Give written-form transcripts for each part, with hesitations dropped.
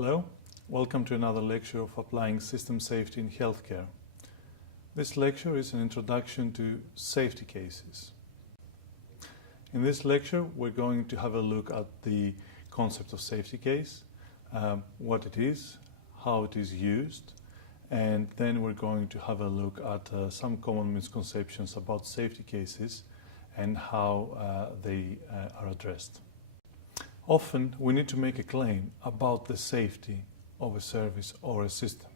Hello, welcome to another lecture of Applying System Safety in Healthcare. This lecture is an introduction to safety cases. In this lecture, we're going to have a look at the concept of safety case, what it is, how it is used, and then we're going to have a look at some common misconceptions about safety cases and how they are addressed. Often, we need to make a claim about the safety of a service or a system.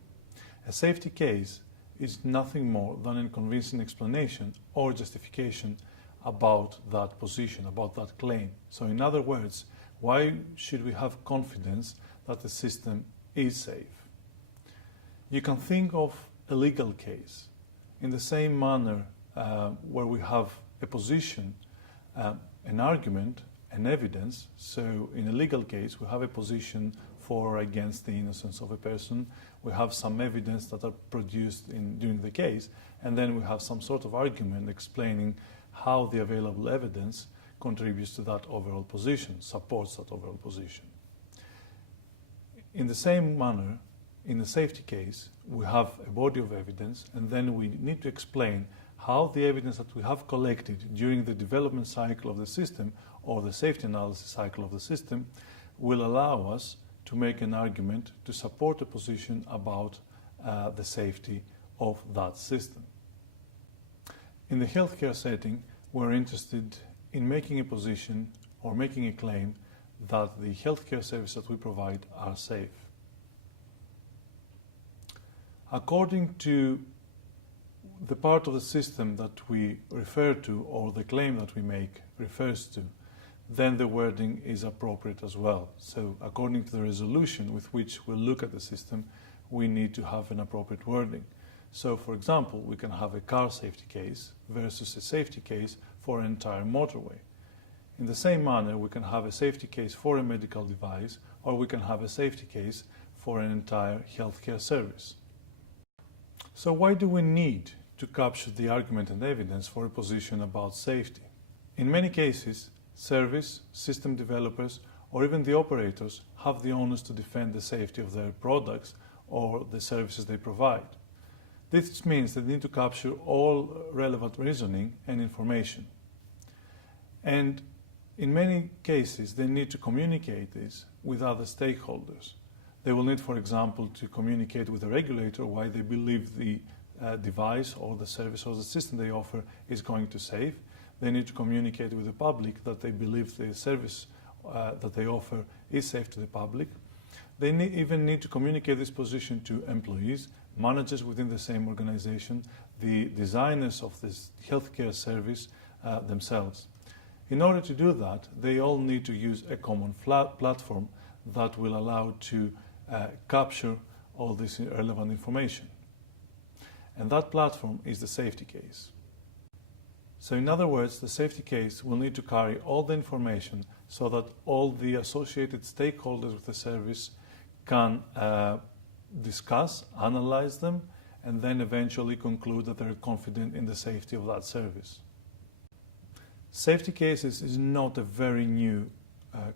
A safety case is nothing more than a convincing explanation or justification about that position, about that claim. So in other words, why should we have confidence that the system is safe? You can think of a legal case in the same manner where we have a position, an argument, an evidence. So in a legal case, we have a position for or against the innocence of a person. We have some evidence that are produced during the case, and then we have some sort of argument explaining how the available evidence contributes to that overall position, supports that overall position. In the same manner, in a safety case, we have a body of evidence, and then we need to explain how the evidence that we have collected during the development cycle of the system or the safety analysis cycle of the system will allow us to make an argument to support a position about the safety of that system. In the healthcare setting, we're interested in making a position or making a claim that the healthcare services that we provide are safe. According to the part of the system that we refer to or the claim that we make refers to, then the wording is appropriate as well. So according to the resolution with which we look at the system, we need to have an appropriate wording. So for example, we can have a car safety case versus a safety case for an entire motorway. In the same manner, we can have a safety case for a medical device, or we can have a safety case for an entire healthcare service. So why do we need to capture the argument and evidence for a position about safety? In many cases, service, system developers, or even the operators have the onus to defend the safety of their products or the services they provide. This means they need to capture all relevant reasoning and information. And in many cases, they need to communicate this with other stakeholders. They will need, for example, to communicate with the regulator why they believe the device or the service or the system they offer is going to safe. They need to communicate with the public that they believe the service that they offer is safe to the public. They even need to communicate this position to employees, managers within the same organization, the designers of this healthcare service themselves. In order to do that, they all need to use a common platform that will allow to capture all this relevant information. And that platform is the safety case. So in other words, the safety case will need to carry all the information so that all the associated stakeholders with the service can discuss, analyze them, and then eventually conclude that they're confident in the safety of that service. Safety cases is not a very new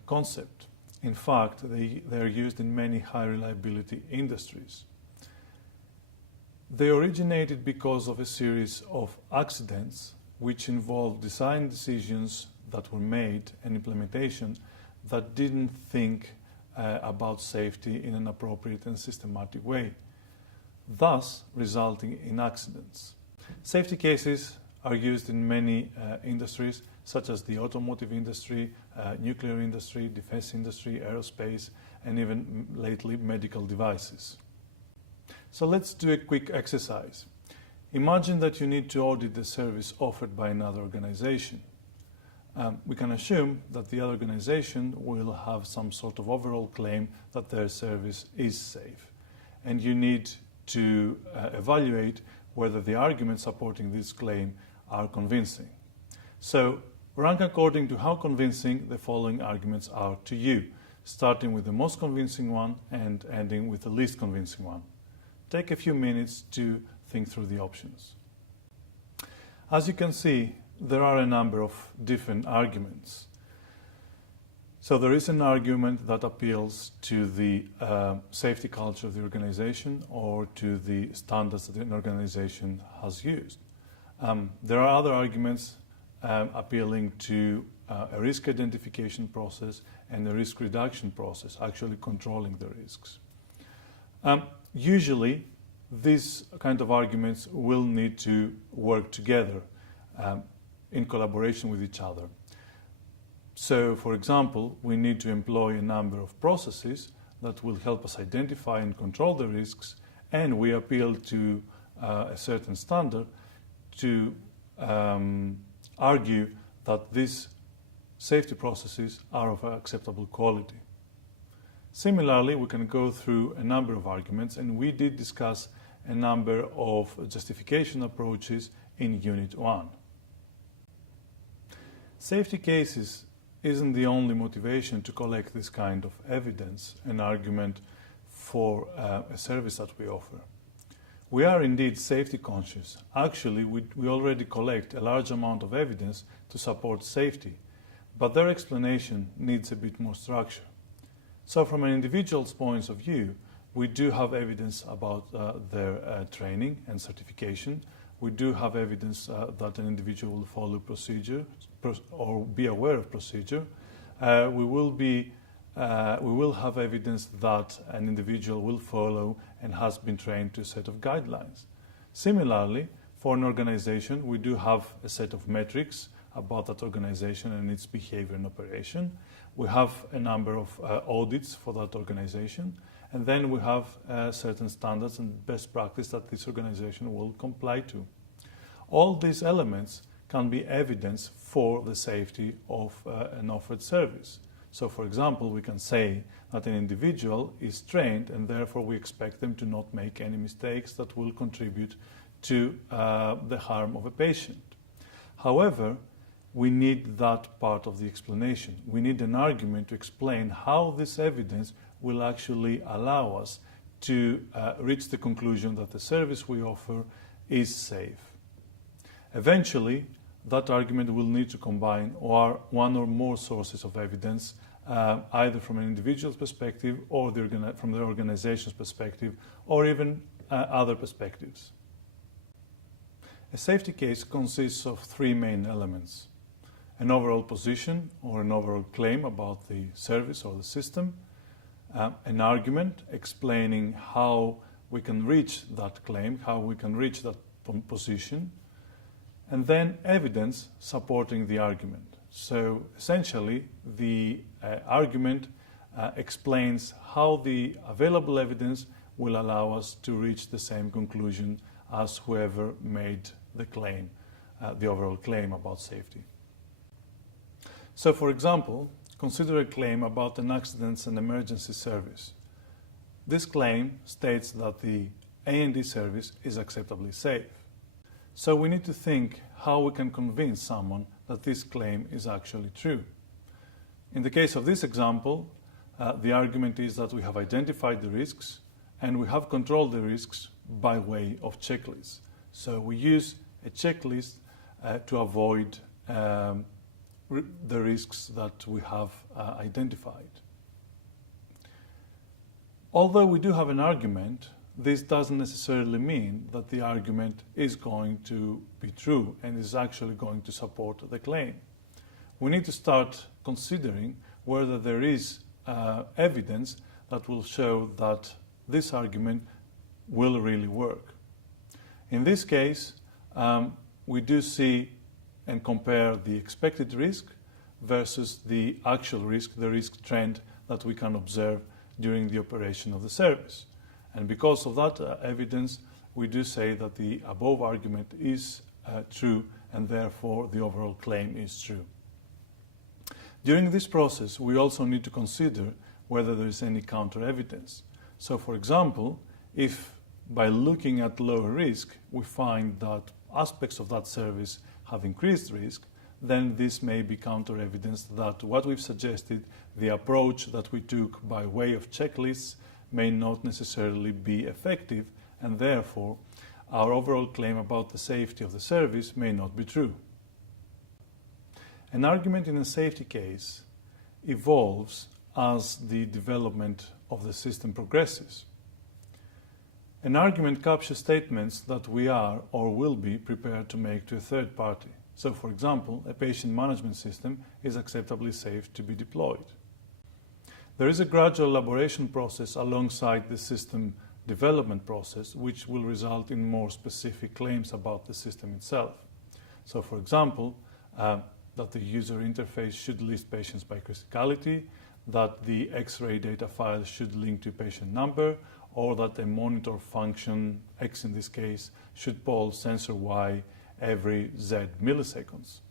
concept. In fact, they are used in many high reliability industries. They originated because of a series of accidents which involved design decisions that were made and implementation that didn't think about safety in an appropriate and systematic way, thus resulting in accidents. Safety cases are used in many industries, such as the automotive industry, nuclear industry, defense industry, aerospace, and even lately medical devices. So let's do a quick exercise. Imagine that you need to audit the service offered by another organization. We can assume that the other organization will have some sort of overall claim that their service is safe. And you need to evaluate whether the arguments supporting this claim are convincing. So rank according to how convincing the following arguments are to you, starting with the most convincing one and ending with the least convincing one. Take a few minutes to think through the options. As you can see, there are a number of different arguments. So there is an argument that appeals to the safety culture of the organization or to the standards that an organization has used. There are other arguments appealing to a risk identification process and a risk reduction process, actually controlling the risks. Usually, these kind of arguments will need to work together in collaboration with each other. So, for example, we need to employ a number of processes that will help us identify and control the risks, and we appeal to a certain standard to argue that these safety processes are of acceptable quality. Similarly, we can go through a number of arguments, and we did discuss a number of justification approaches in Unit 1. Safety cases isn't the only motivation to collect this kind of evidence and argument for a service that we offer. We are indeed safety conscious. Actually, we already collect a large amount of evidence to support safety, but their explanation needs a bit more structure. So from an individual's point of view, we do have evidence about their training and certification. We do have evidence that an individual will follow procedure or be aware of procedure. We will have evidence that an individual will follow and has been trained to a set of guidelines. Similarly, for an organization, we do have a set of metrics about that organization and its behavior and operation. We have a number of audits for that organization, and then we have certain standards and best practice that this organization will comply to. All these elements can be evidence for the safety of an offered service. So, for example, we can say that an individual is trained and therefore we expect them to not make any mistakes that will contribute to the harm of a patient. However, we need that part of the explanation. We need an argument to explain how this evidence will actually allow us to reach the conclusion that the service we offer is safe. Eventually, that argument will need to combine one or more sources of evidence, either from an individual's perspective or from the organization's perspective, or even other perspectives. A safety case consists of three main elements: an overall position or an overall claim about the service or the system, an argument explaining how we can reach that claim, how we can reach that position, and then evidence supporting the argument. So essentially, the argument explains how the available evidence will allow us to reach the same conclusion as whoever made the claim, the overall claim about safety. So, for example, consider a claim about an accidents and emergency service. This claim states that the A&E service is acceptably safe. So we need to think how we can convince someone that this claim is actually true. In the case of this example, the argument is that we have identified the risks and we have controlled the risks by way of checklists. So we use a checklist to avoid the risks that we have identified. Although we do have an argument, this doesn't necessarily mean that the argument is going to be true and is actually going to support the claim. We need to start considering whether there is evidence that will show that this argument will really work. In this case, we do see and compare the expected risk versus the actual risk, the risk trend that we can observe during the operation of the service. And because of that evidence, we do say that the above argument is true and therefore the overall claim is true. During this process, we also need to consider whether there is any counter evidence. So, for example, if by looking at lower risk, we find that aspects of that service have increased risk, then this may be counter evidence that what we've suggested, the approach that we took by way of checklists, may not necessarily be effective, and therefore our overall claim about the safety of the service may not be true. An argument in a safety case evolves as the development of the system progresses. An argument captures statements that we are or will be prepared to make to a third party. So, for example, a patient management system is acceptably safe to be deployed. There is a gradual elaboration process alongside the system development process, which will result in more specific claims about the system itself. So, for example, that the user interface should list patients by criticality, that the X-ray data file should link to patient number, or that a monitor function, X in this case, should poll sensor Y every Z milliseconds.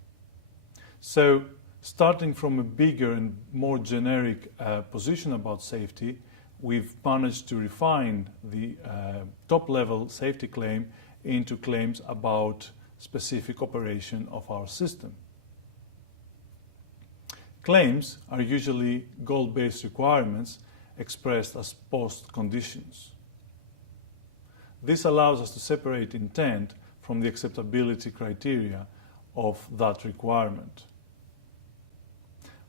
So, starting from a bigger and more generic position about safety, we've managed to refine the top-level safety claim into claims about specific operation of our system. Claims are usually goal-based requirements expressed as post conditions. This allows us to separate intent from the acceptability criteria of that requirement.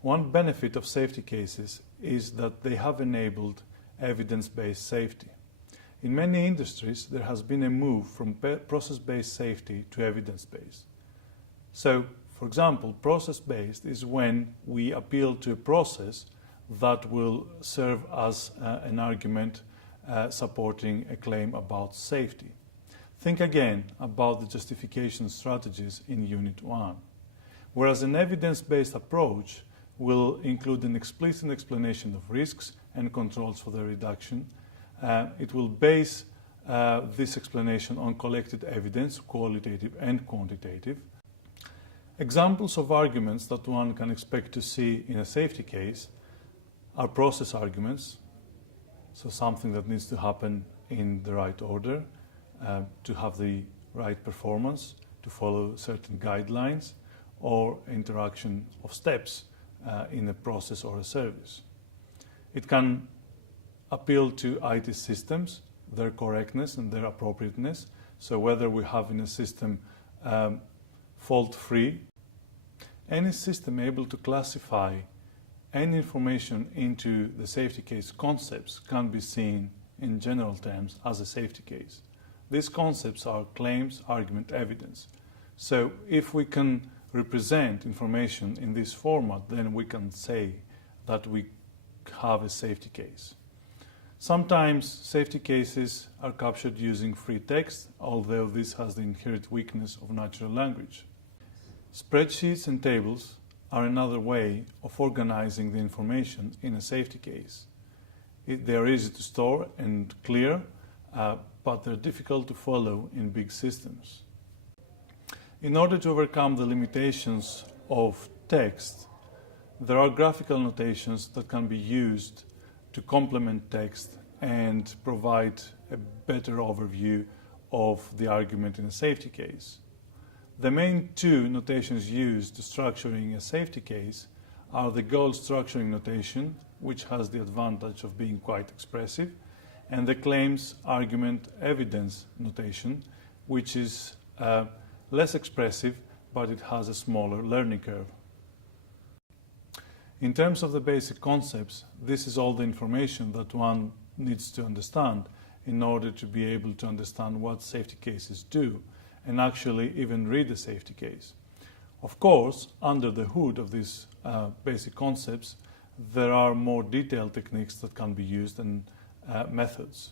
One benefit of safety cases is that they have enabled evidence-based safety. In many industries, there has been a move from process-based safety to evidence-based. So, for example, process-based is when we appeal to a process that will serve as an argument supporting a claim about safety. Think again about the justification strategies in Unit 1. Whereas an evidence-based approach will include an explicit explanation of risks and controls for their reduction, it will base this explanation on collected evidence, qualitative and quantitative. Examples of arguments that one can expect to see in a safety case are process arguments, so something that needs to happen in the right order, to have the right performance, to follow certain guidelines, or interaction of steps in a process or a service. It can appeal to IT systems, their correctness and their appropriateness, so whether we have in a system fault-free, any system able to classify any information into the safety case concepts can be seen in general terms as a safety case. These concepts are claims, argument, evidence. So if we can represent information in this format, then we can say that we have a safety case. Sometimes safety cases are captured using free text, although this has the inherent weakness of natural language. Spreadsheets and tables are another way of organizing the information in a safety case. They are easy to store and clear, but they're difficult to follow in big systems. In order to overcome the limitations of text, there are graphical notations that can be used to complement text and provide a better overview of the argument in a safety case. The main two notations used to structuring a safety case are the goal structuring notation, which has the advantage of being quite expressive, and the claims, argument, evidence notation, which is less expressive, but it has a smaller learning curve. In terms of the basic concepts, this is all the information that one needs to understand in order to be able to understand what safety cases do and actually even read a safety case. Of course, under the hood of these basic concepts, there are more detailed techniques that can be used and methods.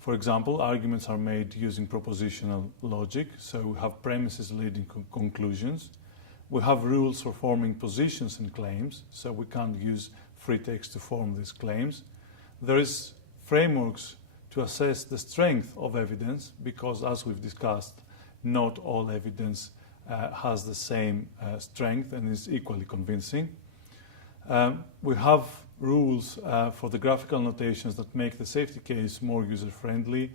For example, arguments are made using propositional logic, so we have premises leading conclusions. We have rules for forming positions in claims, so we can't use free text to form these claims. There is frameworks to assess the strength of evidence, because as we've discussed, not all evidence has the same strength and is equally convincing. We have rules for the graphical notations that make the safety case more user-friendly.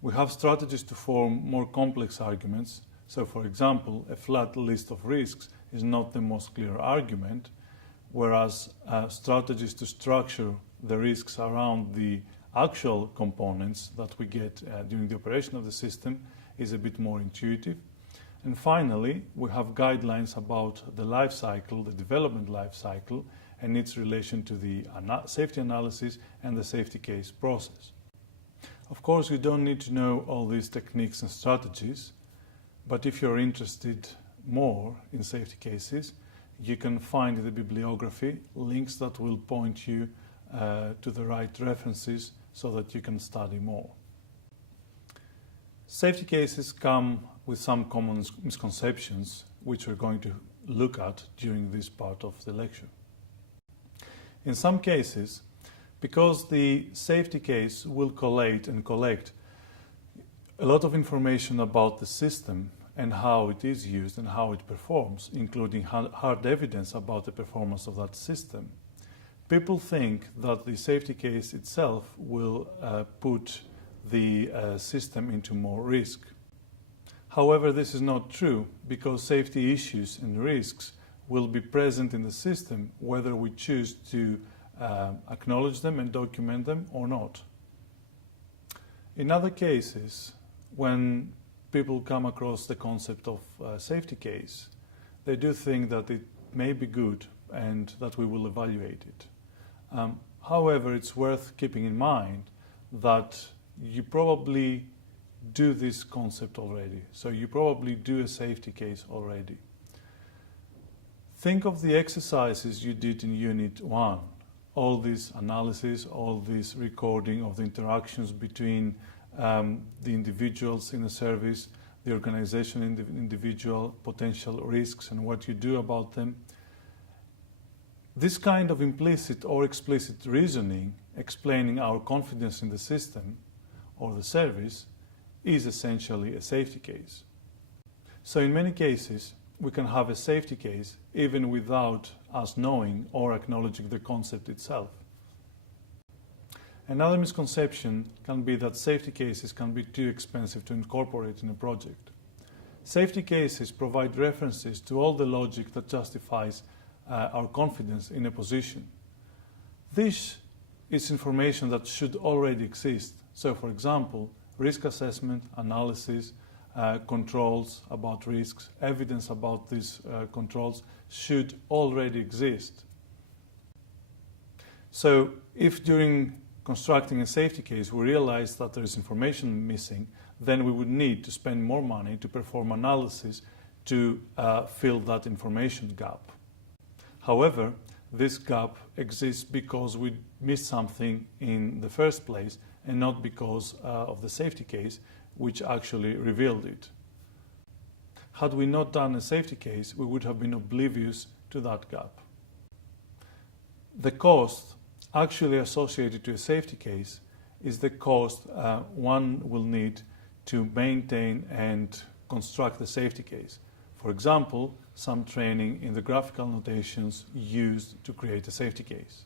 We have strategies to form more complex arguments. So, for example, a flat list of risks is not the most clear argument, whereas strategies to structure the risks around the actual components that we get during the operation of the system is a bit more intuitive. And finally, we have guidelines about the life cycle, the development life cycle, and its relation to the safety analysis and the safety case process. Of course, you don't need to know all these techniques and strategies, but if you're interested more in safety cases, you can find in the bibliography links that will point you to the right references so that you can study more. Safety cases come with some common misconceptions, which we're going to look at during this part of the lecture. In some cases, because the safety case will collate and collect a lot of information about the system and how it is used and how it performs, including hard evidence about the performance of that system, people think that the safety case itself will put the system into more risk. However, this is not true, because safety issues and risks will be present in the system whether we choose to acknowledge them and document them or not. In other cases, when people come across the concept of safety case, they do think that it may be good and that we will evaluate it. However, it's worth keeping in mind that you probably do this concept already. So you probably do a safety case already. Think of the exercises you did in Unit 1. All this analysis, all this recording of the interactions between the individuals in the service, the organization in the individual, potential risks and what you do about them. This kind of implicit or explicit reasoning explaining our confidence in the system or the service is essentially a safety case. So in many cases, we can have a safety case even without us knowing or acknowledging the concept itself. Another misconception can be that safety cases can be too expensive to incorporate in a project. Safety cases provide references to all the logic that justifies our confidence in a position. This is information that should already exist. So, for example, risk assessment, analysis, controls about risks, evidence about these controls should already exist. So, if during constructing a safety case we realize that there is information missing, then we would need to spend more money to perform analysis to fill that information gap. However, this gap exists because we missed something in the first place and not because of the safety case, which actually revealed it. Had we not done a safety case, we would have been oblivious to that gap. The cost actually associated to a safety case is the cost one will need to maintain and construct the safety case. For example, some training in the graphical notations used to create a safety case.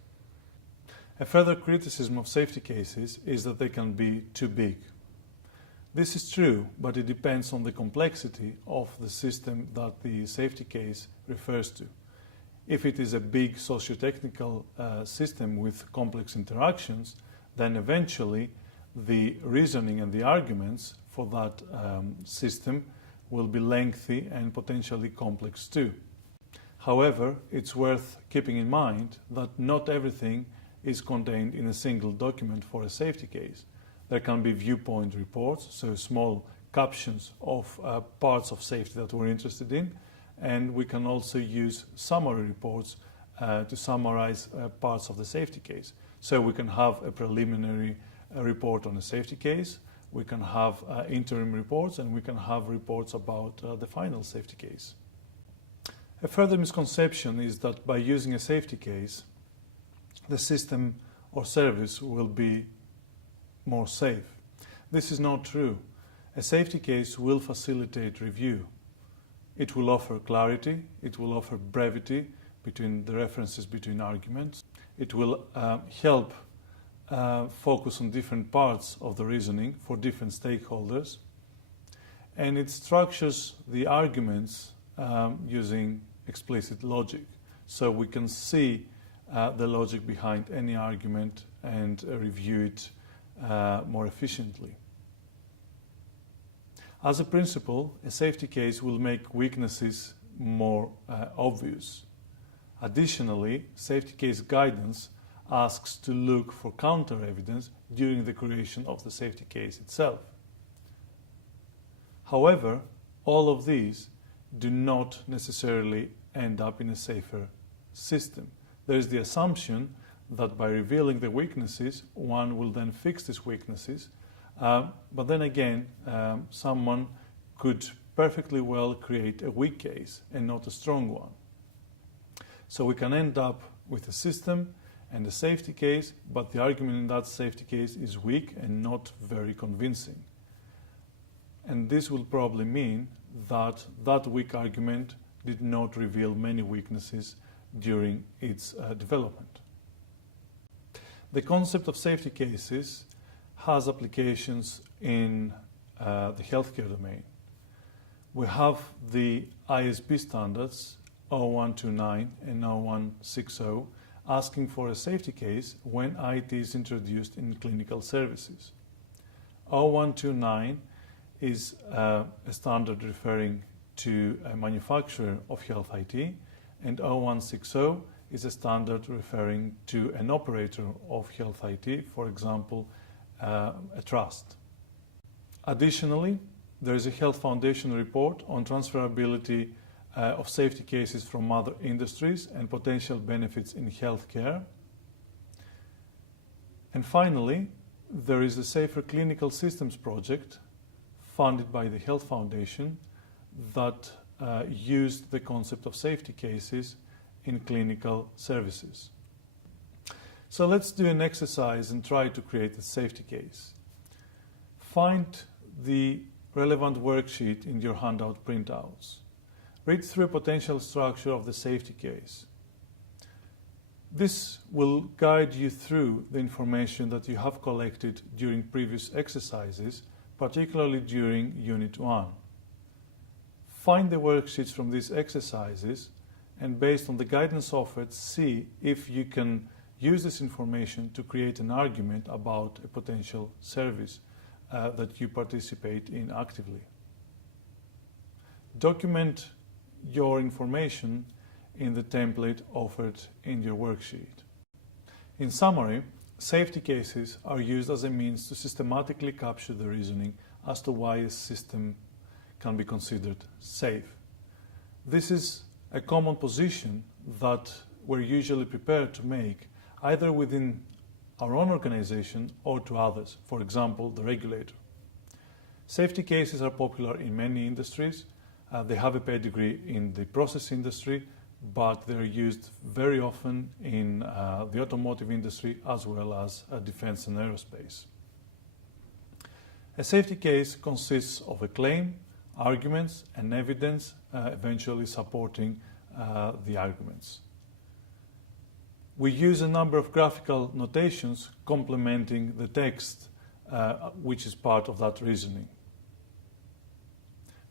A further criticism of safety cases is that they can be too big. This is true, but it depends on the complexity of the system that the safety case refers to. If it is a big socio-technical system with complex interactions, then eventually the reasoning and the arguments for that system will be lengthy and potentially complex too. However, it's worth keeping in mind that not everything is contained in a single document for a safety case. There can be viewpoint reports, so small captions of parts of safety that we're interested in, and we can also use summary reports to summarize parts of the safety case. So we can have a preliminary report on a safety case, we can have interim reports, and we can have reports about the final safety case. A further misconception is that by using a safety case, the system or service will be more safe. This is not true. A safety case will facilitate review. It will offer clarity, it will offer brevity between the references between arguments. It will help focus on different parts of the reasoning for different stakeholders. And it structures the arguments using explicit logic. So we can see the logic behind any argument and review it more efficiently. As a principle, a safety case will make weaknesses more obvious. Additionally, safety case guidance asks to look for counter-evidence during the creation of the safety case itself. However, all of these do not necessarily end up in a safer system. There is the assumption that by revealing the weaknesses, one will then fix these weaknesses, but then again, someone could perfectly well create a weak case and not a strong one. So we can end up with a system and a safety case, but the argument in that safety case is weak and not very convincing. And this will probably mean that that weak argument did not reveal many weaknesses during its development. The concept of safety cases has applications in the healthcare domain. We have the ISB standards 0129 and 0160 asking for a safety case when IT is introduced in clinical services. 0129 is a standard referring to a manufacturer of health IT, and 0160 is a standard referring to an operator of health IT, for example, a trust. Additionally, there is a Health Foundation report on transferability of safety cases from other industries and potential benefits in healthcare. And finally, there is the Safer Clinical Systems project funded by the Health Foundation that used the concept of safety cases in clinical services. So let's do an exercise and try to create a safety case. Find the relevant worksheet in your handout printouts. Read through a potential structure of the safety case. This will guide you through the information that you have collected during previous exercises, particularly during Unit 1. Find the worksheets from these exercises and based on the guidance offered, see if you can use this information to create an argument about a potential service that you participate in actively. Document your information in the template offered in your worksheet. In summary, safety cases are used as a means to systematically capture the reasoning as to why a system can be considered safe. This is a common position that we're usually prepared to make either within our own organization or to others, for example, the regulator. Safety cases are popular in many industries. They have a pedigree in the process industry, but they're used very often in the automotive industry as well as defense and aerospace. A safety case consists of a claim, arguments, and evidence eventually supporting the arguments. We use a number of graphical notations complementing the text which is part of that reasoning.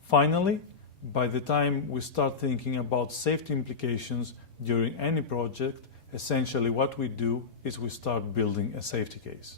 Finally, by the time we start thinking about safety implications during any project, essentially what we do is we start building a safety case.